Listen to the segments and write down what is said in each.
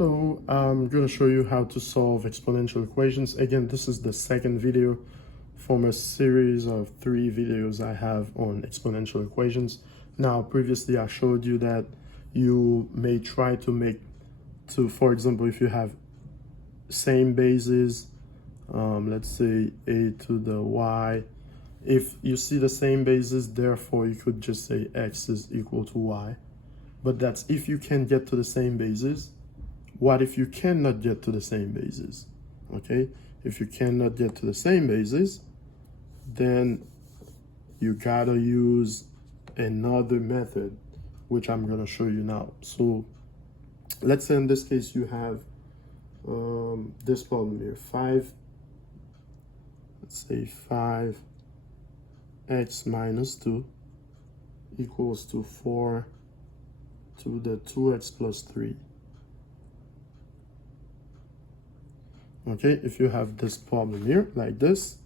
Hello, I'm going to show you how to solve exponential equations. Again, this is the second video from a series of 3 videos I have on exponential equations. Now, previously I showed you that you may try to make, for example, if you have same bases, let's say a to the y, if you see the same bases, therefore you could just say x is equal to y. But that's if you can get to the same bases. What if you cannot get to the same bases? Okay, if you cannot get to the same bases, then you gotta use another method, which I'm gonna show you now. So let's say in this case you have this problem here, 5, let's say 5x minus 2 equals to 4 to the 2x plus 3. Okay, if you have this problem here like this,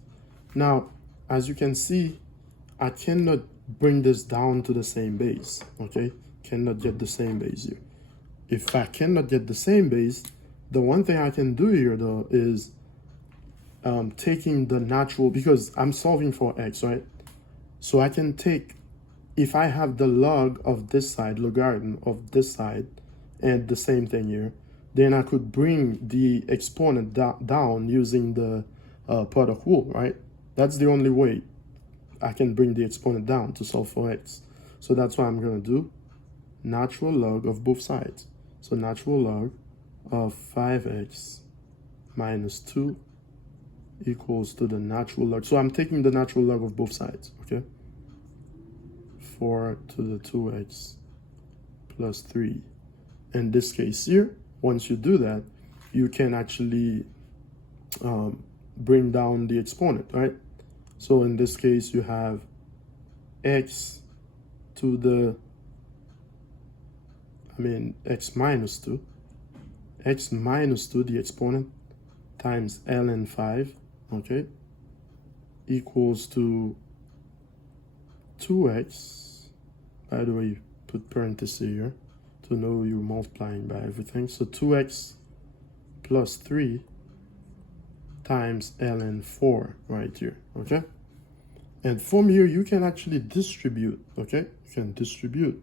now as you can see, I cannot bring this down to the same base. Okay, cannot get the same base here. If I cannot get the same base, the one thing I can do here though is taking the natural, because I'm solving for x, right? So I can take, if I have the log of this side, logarithm of this side, and the same thing here, then I could bring the exponent down using the product rule, right? That's the only way I can bring the exponent down to solve for x. So that's what I'm going to do. Natural log of both sides. So natural log of 5x minus 2 equals to the natural log. So I'm taking the natural log of both sides, okay? 4 to the 2x plus 3. In this case here, once you do that, you can actually bring down the exponent, right? So in this case, you have x to the, x minus 2, the exponent, times ln 5, okay, equals to 2x, by the way, you put parentheses here to know you're multiplying by everything. So 2x plus 3 times ln 4 right here, okay? And from here, you can actually distribute, okay? You can distribute.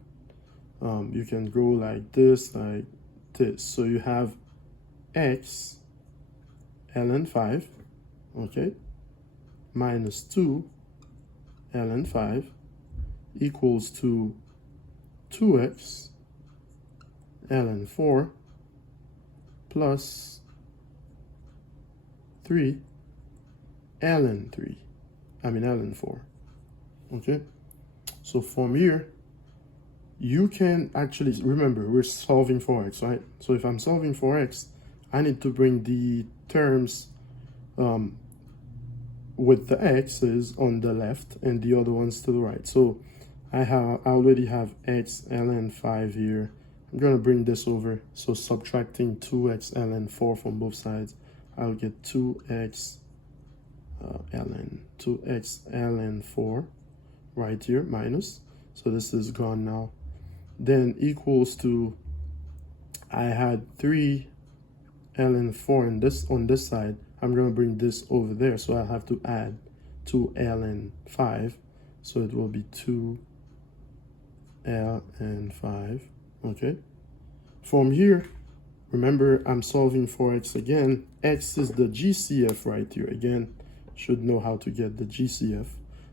You can go like this. So you have x ln 5, okay, minus 2 ln 5 equals to 2x ln 4 plus 3 ln 4. Okay, so from here you can actually, remember, we're solving for x, right? So if I'm solving for x, I need to bring the terms with the x's on the left and the other ones to the right. So I already have x ln 5 here. I'm going to bring this over. So subtracting 2x ln 4 from both sides, I'll get 2x ln 4 right here, minus. So this is gone now. Then equals to, I had 3 ln 4 on this side. I'm going to bring this over there. So I have to add 2 ln 5. So it will be 2 ln 5. Okay, from here, remember, I'm solving for x again. X is the GCF right here. Again, should know how to get the GCF.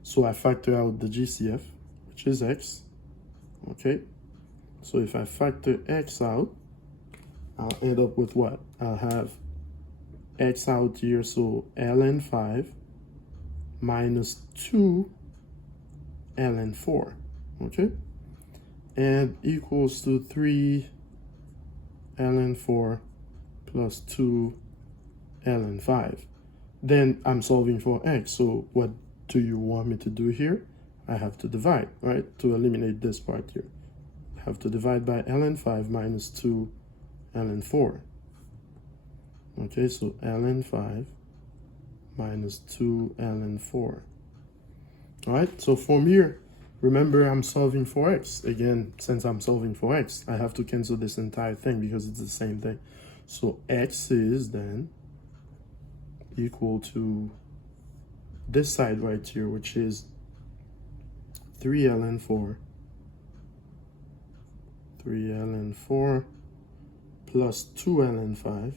So I factor out the GCF, which is x. Okay, so if I factor x out, I'll end up with what? I'll have x out here, so ln 5 minus 2 ln 4. Okay, and equals to 3 ln 4 plus 2 ln 5. Then I'm solving for x. So what do you want me to do here? I have to divide, right? To eliminate this part here. I have to divide by ln 5 minus 2 ln 4. Okay, so ln 5 minus 2 ln 4. All right, so from here, Remember, I'm solving for x. Again, since I'm solving for x, I have to cancel this entire thing because it's the same thing. So x is then equal to this side right here, which is 3 ln 4 plus 2 ln 5,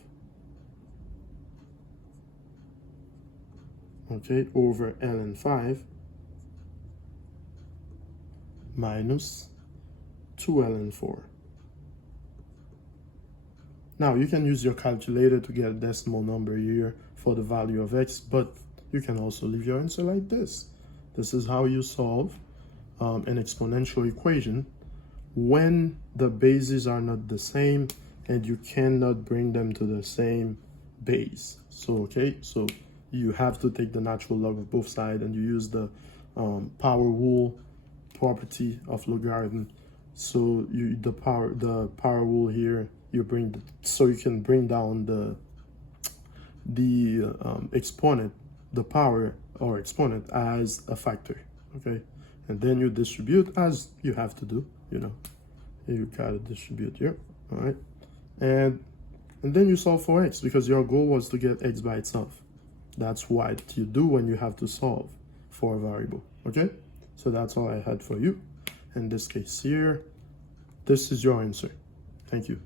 okay, over ln 5 minus 2 ln 4. Now, you can use your calculator to get a decimal number here for the value of x, but you can also leave your answer like this. This is how you solve an exponential equation when the bases are not the same and you cannot bring them to the same base. So, okay, so you have to take the natural log of both sides and you use the power rule property of logarithm. So the power rule here, you bring so you can bring down the exponent, the power or exponent as a factor, okay? And then you distribute as you have to do, you know. You gotta distribute here, all right? And then you solve for x because your goal was to get x by itself. That's what you do when you have to solve for a variable, okay? So that's all I had for you. In this case here, this is your answer. Thank you.